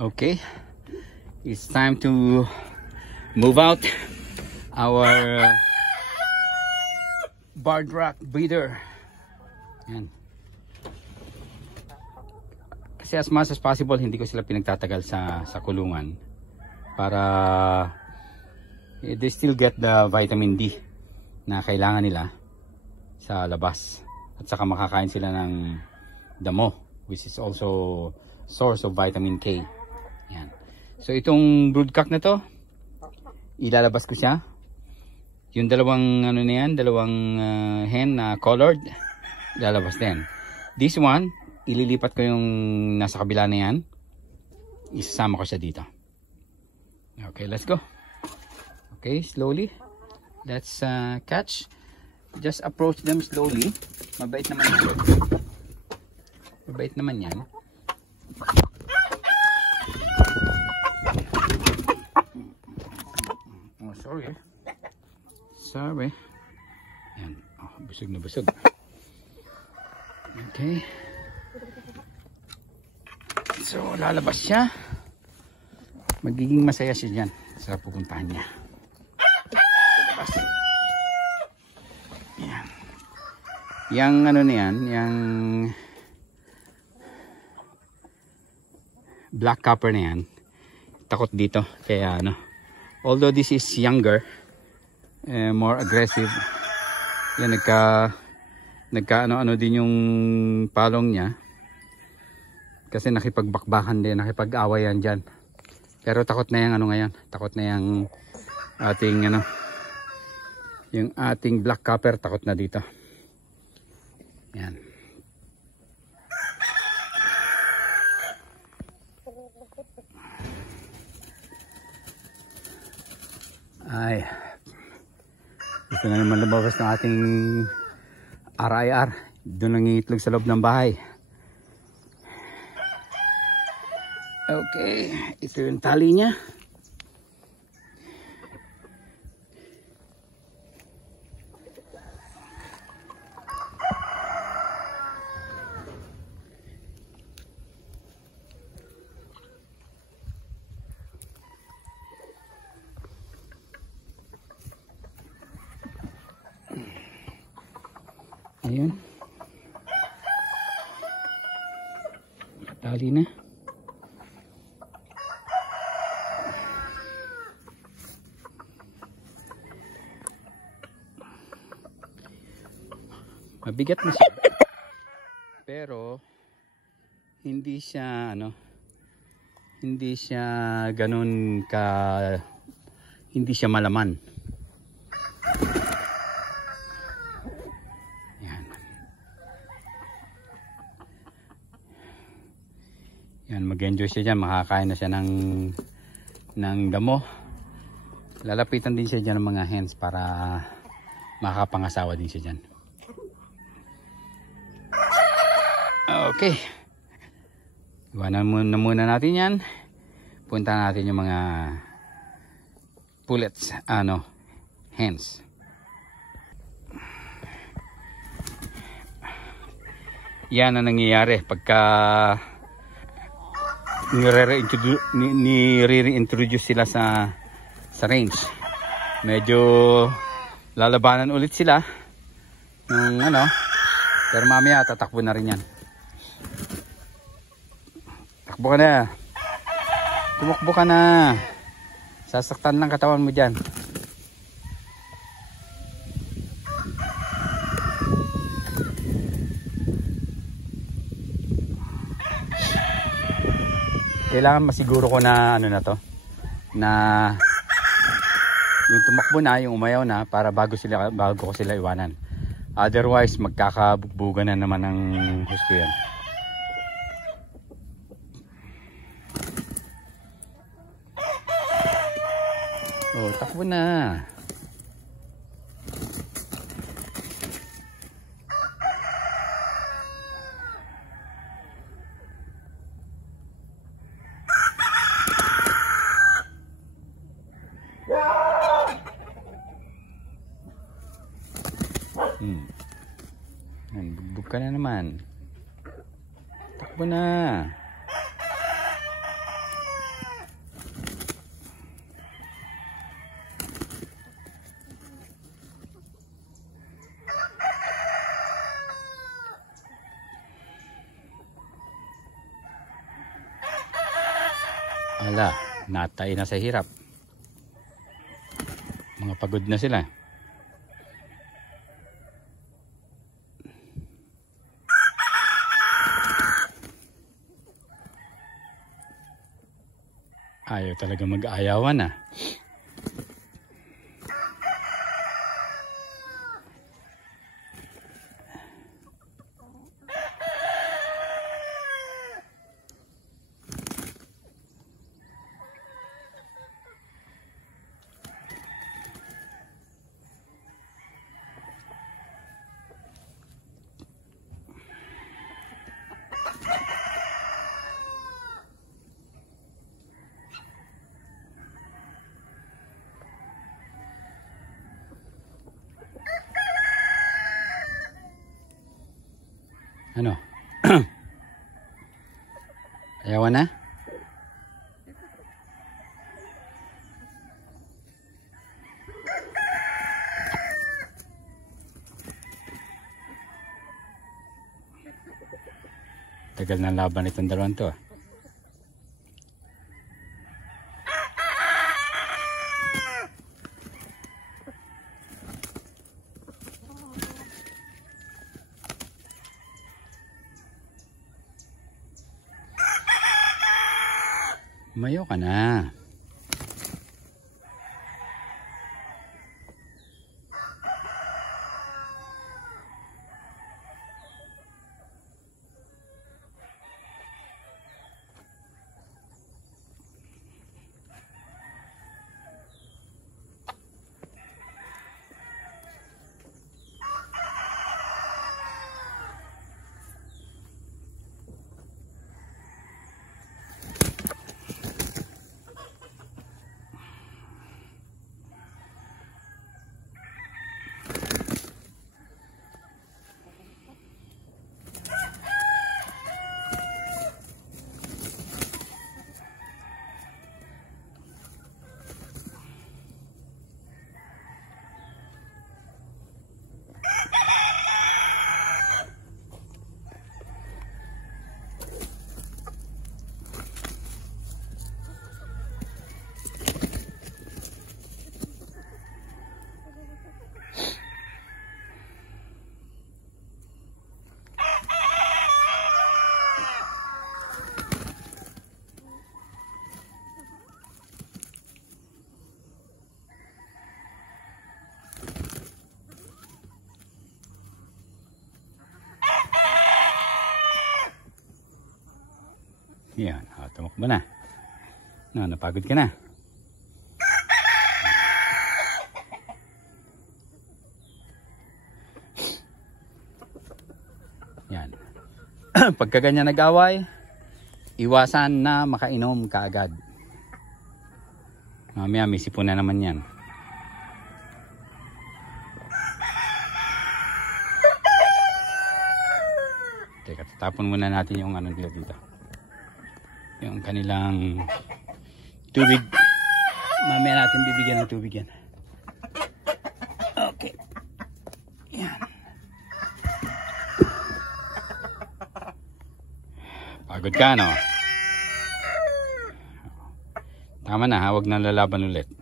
Okay, it's time to move out our barred rock breeder. Yan. Kasi as much as possible hindi ko sila pinagtatagal sa kulungan para they still get the vitamin D na kailangan nila sa labas, at saka makakain sila ng damo, which is also source of vitamin K. Yan. So itong broodcock na to, ilalabas ko siya. Yung dalawang ano na yan, dalawang hen na colored, ilalabas din. This one, ililipat ko yung nasa kabila na yan. Isasama ko siya dito. Okay, let's go. Okay, slowly. Let's catch. Just approach them slowly. Mabait naman yan. Mabait naman yan. Oh, sorry. Sorry. Yan. Oh, busog na busog. Okay. So, lalabas siya. Magiging masaya siya dyan sa pupuntahan niya. Lalabas. Yan. Yang ano na yan, yang black copper na yan, takot dito. Kaya ano, although this is younger, more aggressive, yan, nagka ano din yung palong niya kasi nakipagbakbakan din, nakipag-away yan dyan. Pero takot na yung ano ngayon, takot na yung ating ano, yung ating black copper, takot na dito. Yan. Ay, ito na naman lumabas ng ating RIR. Doon nangingitlog sa loob ng bahay. Okay, ito yung tali niya. Ayun. Tali na. Mabigat na siya. Pero hindi siya ano, hindi siya ganun ka, hindi siya malaman. Yan, mag-enjoy siya dyan, makakain na siya ng damo. Lalapitan din siya dyan ng mga hens para makapangasawa din siya dyan. Okay, iwanan muna natin yan. Punta natin yung mga pullets, hens. Yan ang nangyayari pagka nire-introduce sila sa range. Medyo lalabanan ulit sila ng ano, pero mamaya tatakbo na rin yan. Takbo ka na, tumakbo ka na, sasaktan lang katawan mo dyan. Kailangan masiguro ko na ano na to, na yung tumakbo na, yung umayaw na, para bago ko sila iwanan. Otherwise magkakabugbugan na naman ng husto yan. Oh, takbo na. Bugbog ka na naman. Takbo na. Ala, natay na sa hirap. Mga pagod na sila. Ayaw talaga mag-ayawan ah. Ano? Ayawan na? Tagal na laban itong dalawang to. Mayo ka na. Yan, tumakbo na. No, napagod ka na. Yan. Pagka ganyan nag-away, iwasan na makainom kaagad. Mamaya may sipon na naman yan. Teka, tatapon muna natin yung ano nila dito. Yung kanilang tubig. Mamaya natin bibigyan ng tubig yan. Okay. Yan. Pagod ka, no? Tama na, ha? Huwag na lalaban ulit.